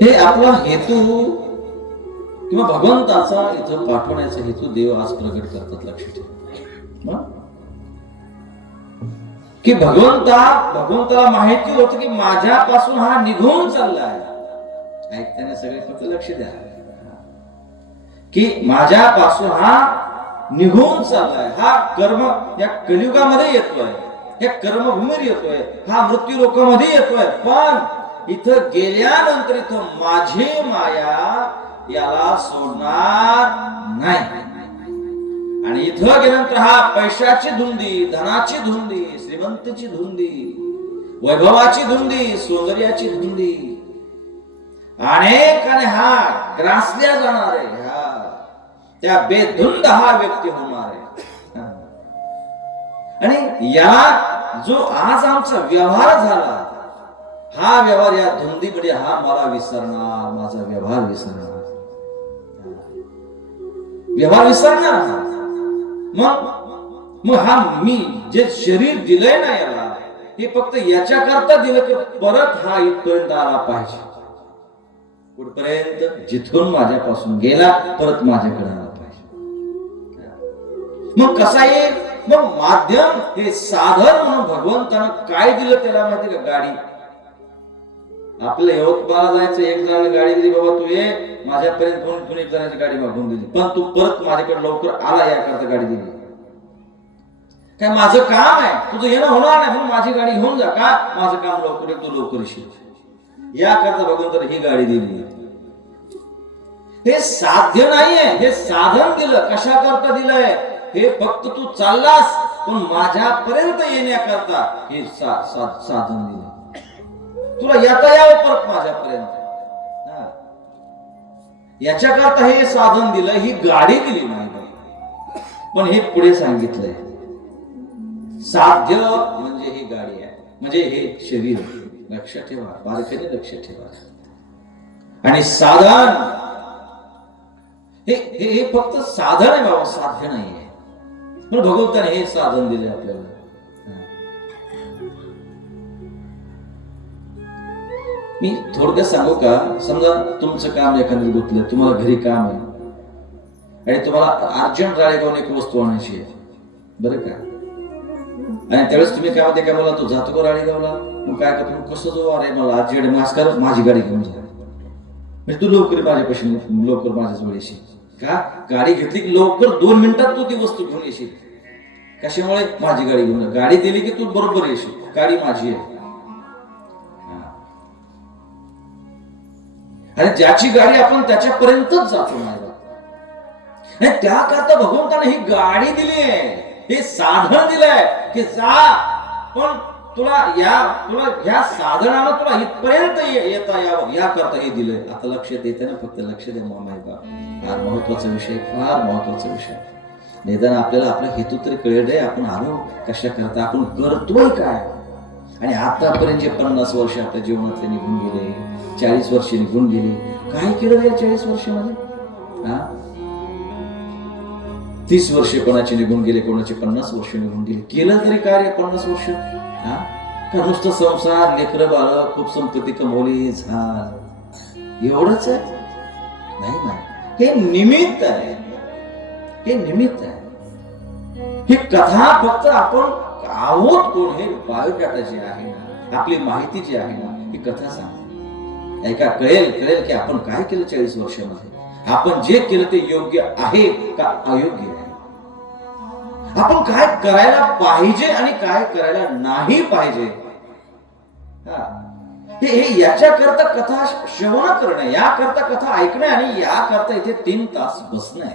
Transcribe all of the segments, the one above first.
हे आपला हेतू हो किंवा भगवंताचा इथं पाठवण्याचा हेतू देव आज प्रगट करतात लक्ष ठेवा. की भगवंता भगवंताला माहिती होत की माझ्यापासून हा निघून चाललाय. ऐकताना सगळे फक्त लक्ष द्या. की माझ्यापासून हा निघून चाललाय. हा कर्म या कलियुगामध्ये येतोय. या कर्मभूमीवर येतोय. हा मृत्यू लोकांमध्ये येतोय. पण इथं गेल्यानंतर इथं माझी माया याला सोडणार नाही. आणि इथं गेल्यानंतर हा पैशाची धुंदी धनाची धुंदी श्रीमंतीची धुंदी वैभवाची धुंदी सौंदर्याची धुंदी अनेकाने हा ग्रासल्या जाणार आहे ह्या त्या बेधुंद हा व्यक्ती होणार. आहे आणि या जो आज आमचा व्यवहार झाला हा व्यवहार या धुंदीमध्ये हा मला विसरणार माझा व्यवहार विसरणार. व्यवहार विसरणार मग मग हा मी जे शरीर दिलंय ना याला हे फक्त याच्या करता दिलं की परत हा इथपर्यंत आला पाहिजे. कुठपर्यंत? जिथून माझ्यापासून गेला परत माझ्याकडे आला पाहिजे. मग कसा येईल? मग माध्यम हे साधन म्हणून भगवंतानं काय दिलं त्याला माहिती का? गाडी. आपलं यवतमाळला जायचं एक जणांनी गाडी दिली बाबा तू ये. माझ्यापर्यंत फोन कोणी एक जणांची गाडी मागून दिली. पण तू परत माझ्याकडे लवकर आला याकरता गाडी दिली. काय माझं काम आहे? तुझं येणं होणार नाही. म्हणून माझी गाडी घेऊन जा. का? माझं काम लवकर तू लवकर शिक. याकरता भगवंतर ही गाडी दिली. हे साध्य नाहीये. हे साधन दिलं. कशा करता दिलंय? हे फक्त तू चाललास. पण माझ्यापर्यंत येण्याकरता हे सा- साधन दिलं. तुला येता यावं परत माझ्यापर्यंत. हा. याच्याकरता हे साधन दिलं ही गाडी दिली नाही पण हे पुढे सांगितलंय. साध्य म्हणजे ही गाडी आहे. म्हणजे हे शरीर. लक्ष ठेवा. बारकाईने लक्ष ठेवा. आणि साधन. हे हे हे फक्त साधन आहे बाबा साध्य नाही आहे पण भगवंताने हे साधन दिले आपल्याला. मी थोडक्यात सांगू का? समजा तुमचं काम एखादं गुतलं तुम्हाला घरी काम आहे. आणि तुम्हाला अर्जंट राळेगावून एक वस्तू आणायची आहे. बरं का? आणि त्यावेळेस तुम्ही काय म्हणते काय मला तो जातो का राळेगावला मग काय करतो? मग कसं जो अरे मला अर्जंट मास्कारच माझी गाडी घेऊन जा. म्हणजे तू लवकर माझ्यापाशी लवकर माझ्या जवळ येशील. का? गाडी घेतली की लवकर दोन मिनिटात तू ती वस्तू घेऊन येशील. कशामुळे? माझी गाडी घेऊन गाडी दिली की तू बरोबर येशील. गाडी माझी आहे. आणि ज्याची गाडी आपण त्याच्यापर्यंतच जातो नाही जात. आणि त्याकरता भगवंताने ही गाडी दिली आहे हे साधन दिलंय की जा पण तुला या तुला ह्या साधनाला तुला इथपर्यंत ये- येता यावं या करता हे दिलंय. आता लक्ष देते ना फक्त लक्ष दे मामा फार महत्त्वाचा विषय फार महत्त्वाचा विषय. निदान आपल्याला आपला हेतू तरी कळेल आपण आलो कशा करता आपण करतोय काय? आणि आतापर्यंत जे पन्नास वर्ष आता जीवनातले निघून गेले चाळीस वर्ष निघून गेले काय केलं या चाळीस वर्षामध्ये? हा? तीस वर्षे कोणाचे निघून गेले कोणाचे पन्नास वर्ष निघून गेले? केलं तरी कार्य पन्नास वर्ष? हा? का नुसतं संसार लेकर बाळ खूप संपत्ती कमवली झाल. एवढंच आहे? नाही ना. हे निमित्त आहे. हे निमित्त आहे. ही कथा फक्त आपण आहोत कोण हे बायोडाटा जे आहे ना. आपली माहिती जी आहे ना ही कथा सांग ऐका कळेल कळेल की आपण काय केलं चाळीस वर्षामध्ये? आपण जे केलं ते योग्य आहे का अयोग्य आहे? आपण काय करायला पाहिजे आणि काय करायला नाही पाहिजे? हा. हे हे याच्याकरता कथा श्रवण करणे याकरता कथा ऐकणे आणि याकरता इथे तीन तास बसणे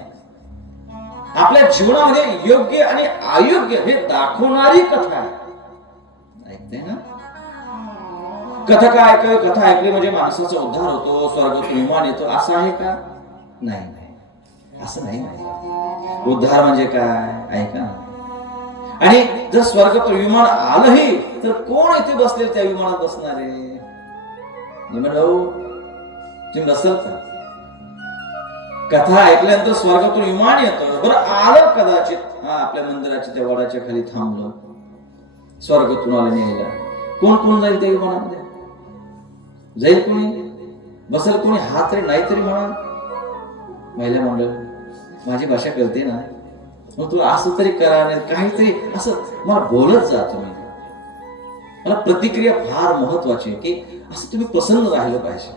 आपल्या जीवनामध्ये योग्य आणि अयोग्य हे दाखवणारी कथा आहे. ऐकते ना? कथा काय ऐकावी कथा ऐकली म्हणजे माणसाचा उद्धार होतो स्वर्ग विमान येतो असं आहे का? नाही नाही. असं नाही नाही उद्धार म्हणजे काय? ऐका आणि जर स्वर्गातून विमान आलंही तर कोण इथे बसले त्या विमानात बसणारे? म्हणजे भाऊ तुम्ही बसाल का? कथा ऐकल्यानंतर स्वर्गातून विमान येतं. बरं आलं कदाचित. हा आपल्या मंदिराच्या त्या वडाच्या खाली थांबलं. स्वर्गातून आलं न्यायला. कोण कोण जाईल त्या विमानामध्ये? जाईल कोणी? बसल कोणी? हा तरी नाही तरी म्हणा. महिला मंडळ माझी भाषा कळते ना? मग तुला असं तरी करा नाही काहीतरी असं मला बोलत जा तुम्ही. मला प्रतिक्रिया फार महत्वाची आहे की असं तुम्ही प्रसन्न राहिलं पाहिजे.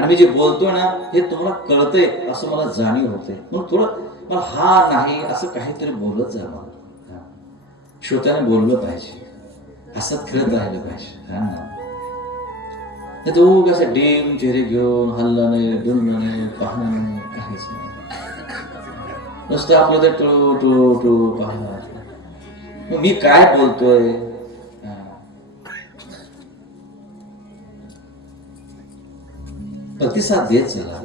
आणि मी जे बोलतोय ना हे तुम्हाला कळतंय असं मला जाणीव होते मग थोडं मला हा नाही असं काहीतरी बोलत जा मला. श्रोत्याने बोललं पाहिजे. हसत खेळत राहिलं पाहिजे. हा नाही कसं उग डेम चेहरे घेऊन हल्लं नाही डुलणं नाही पाहणं नाही काहीच नाही. नुसतं आपलं ते टू टू टू पाहणार मग मी काय बोलतोय? प्रतिसाद देत चला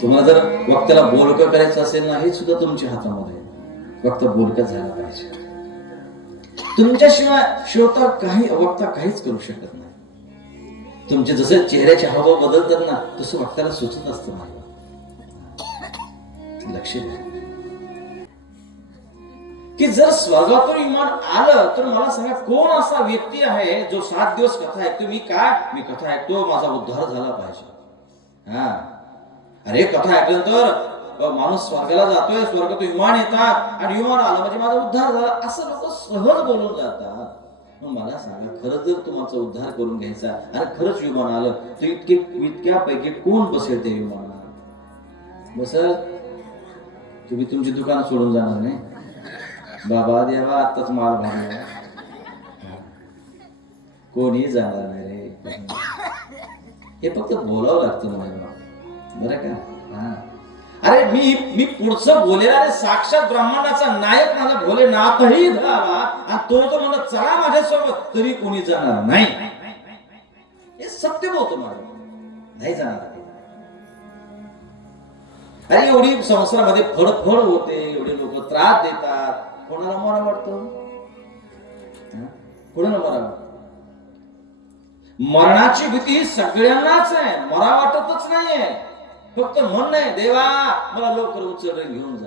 तुम्हाला जर वक्त्याला बोलकं करायचं असेल ना हे सुद्धा तुमच्या हातामध्ये वक्ता बोलकं झाला पाहिजे. तुमच्याशिवाय श्रोता काही वक्ता काहीच करू शकत नाही. तुमचे जसे चेहऱ्याचे हवा बदलतात ना तसं वक्त्याला सुचत असतं मला लक्ष द्या की जर स्वर्गातून विमान आलं तर मला सांगा कोण असा व्यक्ती आहे जो सात दिवस कथा ऐकतो? मी काय? मी कथा ऐकतो माझा उद्धार झाला पाहिजे. हा. अरे कथा ऐकल्यानंतर तर. माणूस स्वर्गाला जातोय स्वर्गात विमान येतात आणि विमान आलं म्हणजे माझा उद्धार झाला. असं लोक सहज बोलून जातात. मग मला सांगा खरंच जर तुमचा उद्धार करून घ्यायचा आणि खरंच विमान आलं तर इतके इतक्या पैकी कोण बसेल ते विमानात? बसल? तुम्ही तुमची दुकान सोडून जाणार नाही? बाबा देवा आताच माल भरला. कोणी जाणार नाही रे. हे फक्त बोलावं लागतं मला. बरं का? हा. अरे मी मी पुढचं बोलेला अरे साक्षात ब्राह्मणाचा नायक माझा भोलेनाथही झाला आणि तो तो म्हणत चला माझ्यासोबत. तरी कोणी जाणार नाही. हे सत्य बोलतो माझं नाही जाणार ते. अरे एवढी संसारामध्ये फडफड होते एवढे लोक त्रास देतात. कोणाला मरा वाटतो? कोणाला मरा वाटतो? मरणाची भीती सगळ्यांनाच आहे. मरा वाटतच नाहीये. फक्त म्हण नाही देवा मला लवकर उचल घेऊन जा.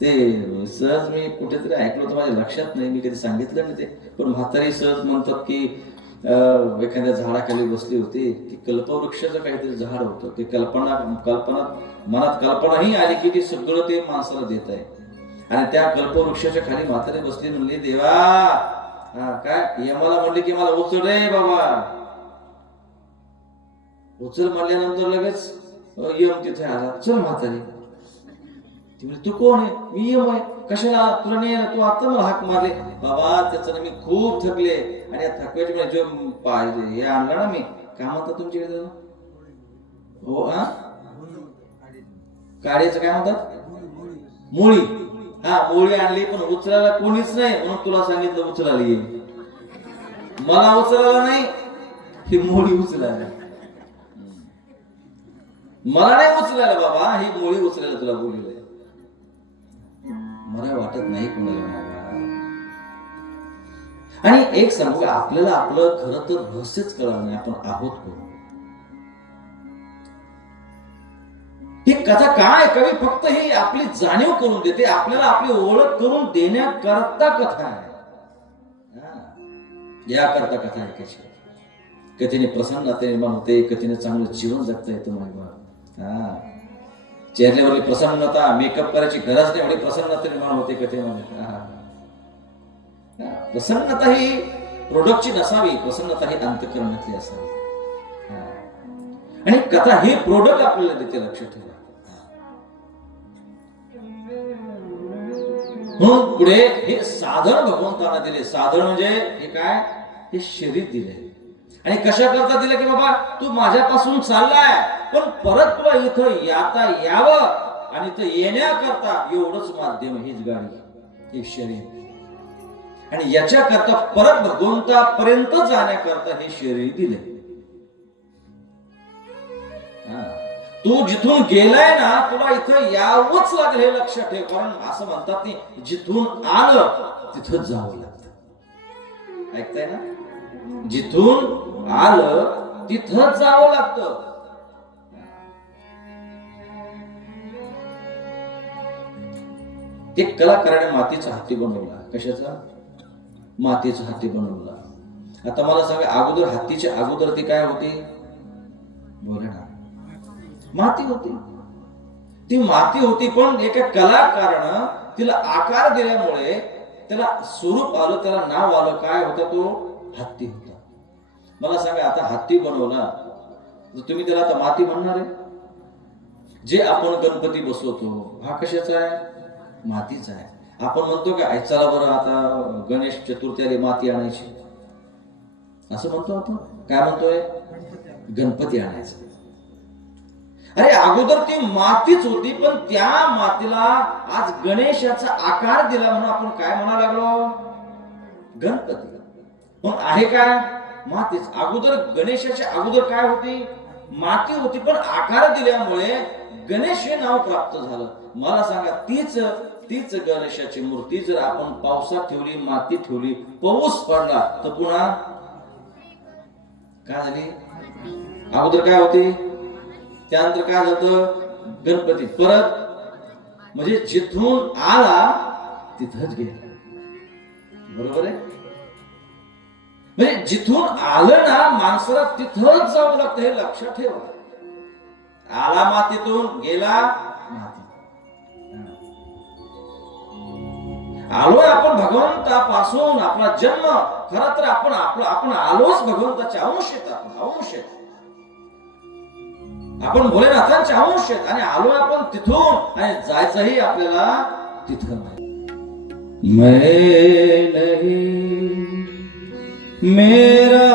ते सहज मी कुठेतरी ऐकलं तर माझ्या लक्षात नाही मी कधी सांगितलं नाही ते. पण म्हातारी सहज म्हणतात की अं, एखाद्या झाडाखाली बसली होती की कल्पवृक्षाचं काहीतरी झाड होतं. ते कल्पना कल्पना मनात कल्पना ही आली की ती सगळं ते माणसाला देत आहे. आणि त्या कल्पवृक्षाच्या खाली म्हातारी बसली म्हणली देवा काय? यमाला म्हणले की मला उचल रे बाबा. उचल म्हणल्यानंतर लगेच यम तिथे आला. चल म्हातारी. ती म्हणजे तू कोण आहे? मी यम आहे. कशाला? तुला नाही ना तू आता मला हाक मारले. बाबा त्याचं मी खूप थकले. आणि या थकव्याची म्हणजे जो पाहिजे. हे आणलं ना मी. काय म्हणतात तुमच्याकडे हो हा? काळीचं काय म्हणतात? मुळी. हा मुळी आणली पण उचलायला कोणीच नाही. म्हणून तुला सांगितलं उचलायला ये मला उचलायला नाही ही मोळी उचलायला. मला नाही उचलायला बाबा. ही मोळी उचलायला तुला बोललेलं मला वाटत नाही कोणाला आणि एक सांगू आपल्याला आपलं खरं तर रहस्यच कळलं नाही. आपण आहोत कोण? ही कथा काय? कवी फक्त ही आपली जाणीव करून देते. आपल्याला आपली ओळख करून देण्याकरता कथा आहे. या याकरता कथा आहे कशी? कथेने प्रसन्नता निर्माण होते कथेने चांगलं जीवन जगता येतं महिमा हा. चेहऱ्यावरली प्रसन्नता मेकअप करायची गरज नाही एवढी प्रसन्नता निर्माण होते कथेमध्ये हा. प्रसन्नता ही प्रोडक्टची नसावी प्रसन्नता ही अंतकरणातली असावी. आणि कथा हे प्रोडक्ट आपल्याला देते लक्षात ठेवा. म्हणून पुढे हे साधन भगवंतांना दिले. साधन म्हणजे हे काय? हे शरीर दिले. आणि कशा करता दिलं की बाबा? तू माझ्यापासून चाललाय पण परत तुला इथं याता यावं आणि इथं येण्याकरता एवढंच माध्यम हीच गाडी हे शरीर. आणि याच्याकरता परत भगवंतापर्यंत जाण्याकरता हे शरीर दिले. तू जिथून गेलाय ना तुला इथं यावंच लागलं हे लक्षात ठेव कारण असं म्हणतात की जिथून आलं तिथं जावं लागतं. ऐकताय ना? जिथून आलं तिथं जावं लागतं. एक कलाकाराने मातीचा हत्ती बनवला. कशाचा? मातीचा हत्ती बनवला. आता मला सांगा अगोदर हत्तीच्या अगोदर ती काय होती? बोला ना. माती होती. ती माती होती पण एका कलाकारानं तिला आकार दिल्यामुळे त्याला स्वरूप आलं त्याला नाव आलं. काय होता तो? हत्ती होता. मला सांगा आता हत्ती बनवला तर तुम्ही त्याला आता माती म्हणणार आहे? जे आपण गणपती बसवतो हा कशाचा आहे? मातीचा आहे. आपण म्हणतो का "आई, चला बरं आता गणेश चतुर्थीला माती आणायची. असं म्हणतो आपण? काय म्हणतोय? गणपती आणायचं. अरे अगोदर ती मातीच होती पण त्या मातीला आज गणेशाचा आकार दिला म्हणून आपण काय म्हणा लागलो? गणपती. पण आहे काय? मातीच. अगोदर गणेशाच्या अगोदर काय होती? माती होती पण आकार दिल्यामुळे गणेश हे नाव प्राप्त झालं. मला सांगा तीच तीच गणेशाची मूर्ती जर आपण पावसात ठेवली माती ठेवली पाऊस पडला तर पुन्हा? काय झाली? अगोदर काय होती? त्यानंतर काय झालं गणपती. परत म्हणजे जिथून आला तिथंच गेला. बरोबर आहे? म्हणजे जिथून आलं ना माणसाला तिथंच जावं लागतं हे लक्षात ठेवा. आला मातीतून गेला माती आलोय आपण भगवंतापासून आपला जन्म. खरं तर आपण आपलं आपण आलोच भगवंताचे अंश आहेत आपण अंश आहेत. आपण भोलेनाथांचे अंश आहेत आणि आलो आपण तिथून आणि जायचंही आपल्याला तिथं नाही. मेरा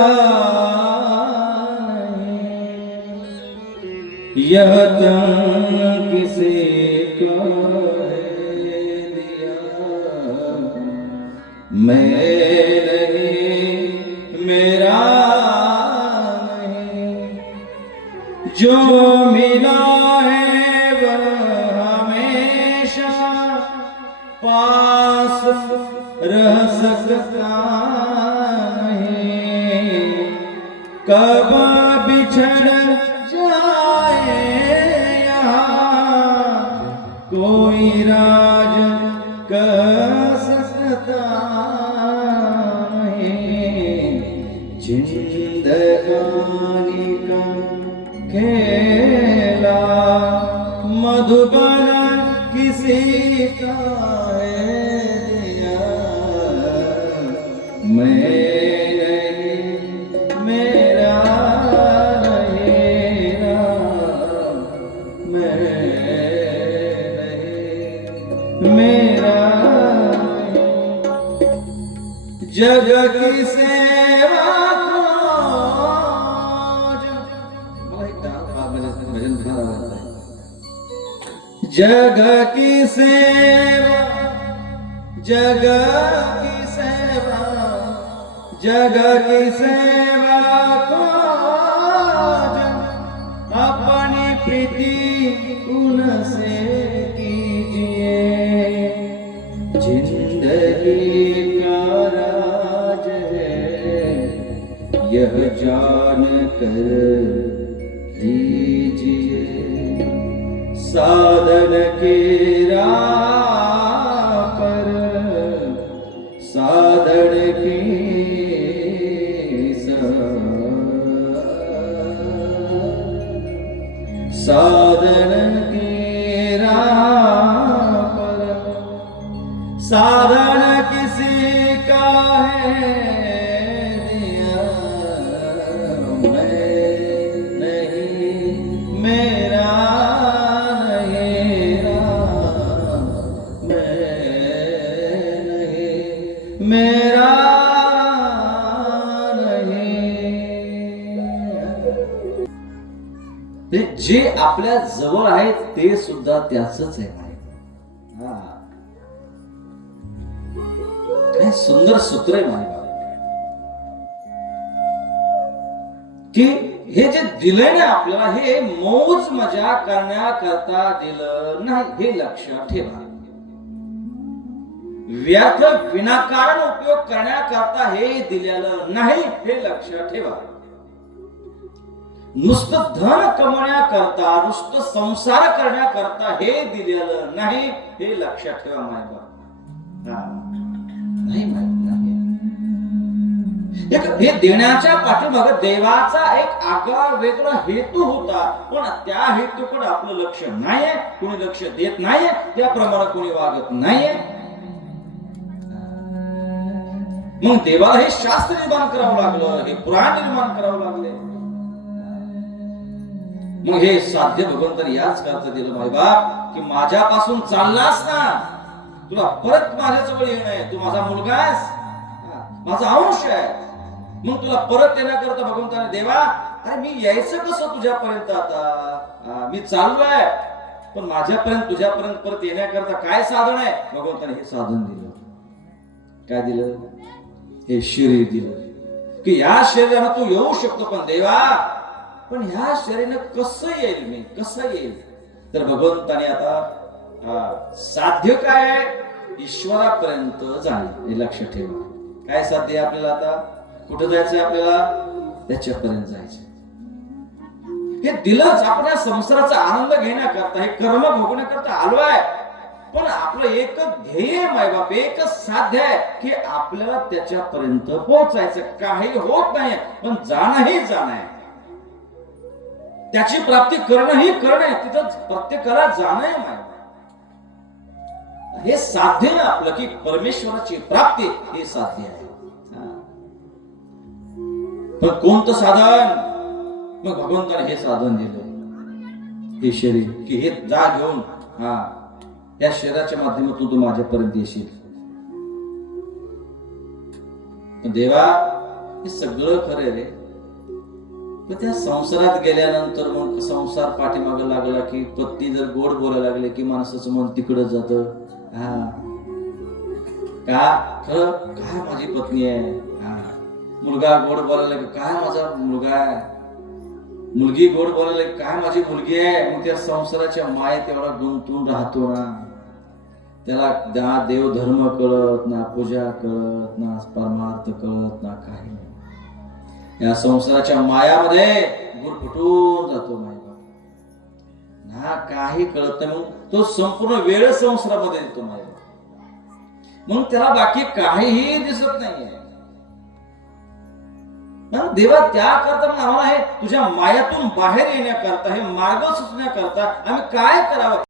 यह तन किसी को दिया? मैं जो मिला है वह हमेशा पास रह सकता नहीं। कब बिछड़ जाए यहाँ कोई राज कह किसी जग की सेवा खोज अपनी प्रीति उनसे कीजिए। जिंदगी का राज है यह जान कर लीजिए। साधन के साधन जे आपल्या जवळ आहेत ते सुद्धा त्याच आहे सुंदर सूत्र आहे माहिती. की हे जे दिलंय ना आपल्याला हे मौज मजा करण्याकरता दिलं नाही हे लक्षात ठेवा. व्यर्थ विनाकारण उपयोग करण्याकरता हे दिलेलं नाही हे लक्षात ठेवा. नुसतं धन कमवण्याकरता नुसतं संसार करण्याकरता हे दिलेलं नाही हे लक्षात ठेवा मायबा नाही माहीत नाही. हे देण्याच्या पाठीमाग देवाचा एक आगळा वेगळा हेतू होता पण त्या हेतूकडे आपलं लक्ष नाहीये कोणी लक्ष देत नाहीये त्याप्रमाणे कोणी वागत नाहीये. मग देवाला हे शास्त्र निर्माण करावं लागलं हे पुराण निर्माण करावं लागले. मग हे साध्य भगवंतांनी याच करता दिलं माय बाप की माझ्यापासून चाललास ना तुला परत माझ्याजवळ येणं आहे. तू माझा मुलगा आहेस. माझा अंश आहे. मग तुला परत येण्याकरता भगवंताने देवा अरे मी यायचं कसं तुझ्यापर्यंत आता? मी मी चाललोय पण माझ्यापर्यंत तुझ्यापर्यंत परत येण्याकरता काय साधन आहे? भगवंताने हे साधन दिलं. काय दिलं? हे शरीर दिलं. की या शरीरानं तू येऊ शकतो पण देवा पण ह्या शरीरानं कसं येईल मी? कसं येईल? तर भगवंताने आता साध्य काय आहे? ईश्वरापर्यंत जाणे हे लक्षात ठेवा. काय साध्य आपल्याला आता? कुठं जायचंय आपल्याला? त्याच्यापर्यंत जायचं हे दिलंच आपण या संसाराचा आनंद घेण्याकरता हे कर्म भोगण्याकरता आलो आहे. पण आपलं एकच ध्येय मायबाप एकच साध्य आहे की आपल्याला त्याच्यापर्यंत पोहोचायचं. काही होत नाही पण जाणंही जाणं आहे. त्याची प्राप्ती करणं ही करणं आहे. तिथं प्रत्येकाला जाणं आहे हे साध्य ना आपलं की परमेश्वराची प्राप्ती हे साध्य आहे. पण कोणतं साधन? मग भगवंताने हे साधन दिलं. हे शरीर की हे जा घेऊन हा. या शरीराच्या माध्यमातून तू माझ्यापर्यंत येशील. देवा हे सगळं खरं रे. पण त्या संसारात गेल्यानंतर मग संसार पाठीमागं लागला की पत्नी जर गोड बोलायला लागले की माणसाचं मन तिकडं जात. हा. का? खरं काय माझी पत्नी आहे? हा. मुलगा गोड बोलायला की काय माझा मुलगा आहे? मुलगी गोड बोलायला काय माझी मुलगी आहे? मग त्या संसाराच्या मायेत एवढा गुंतून राहतो ना. त्याला ना देव धर्म कळत ना पूजा कळत ना परमार्थ कळत ना काही नाही. या संसाराच्या मायामध्ये गुरफटून जातो माय ना काही कळत नाही मग तो संपूर्ण वेळ संसारामध्ये येतो माय मग त्याला बाकी काहीही दिसत नाहीये. पण देवा त्याकरता मग आम्हाला हे तुझ्या मायातून बाहेर येण्याकरता हे मार्ग सुचण्याकरता आम्ही काय करावं?